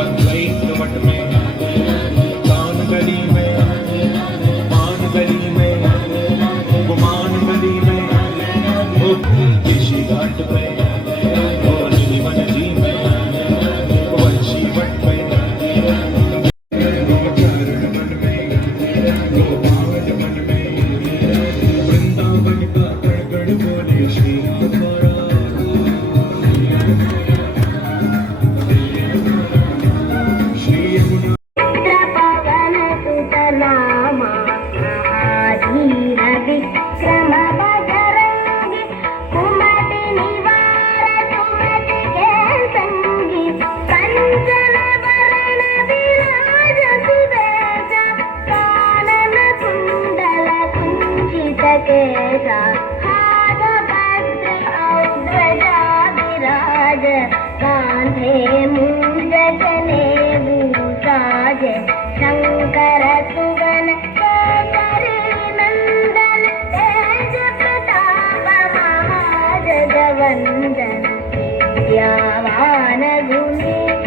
Advaita what may कान गली में मान गली में गुमान गली में ऋषि घाट पे वन जी में वंशी वट पे चरण मन में गोपाल मन में वृंदावन का गण बोले श्री शंकर सुगन केसरी नंदन तेज प्रताप महाजगवंदन विद्यावान गुणी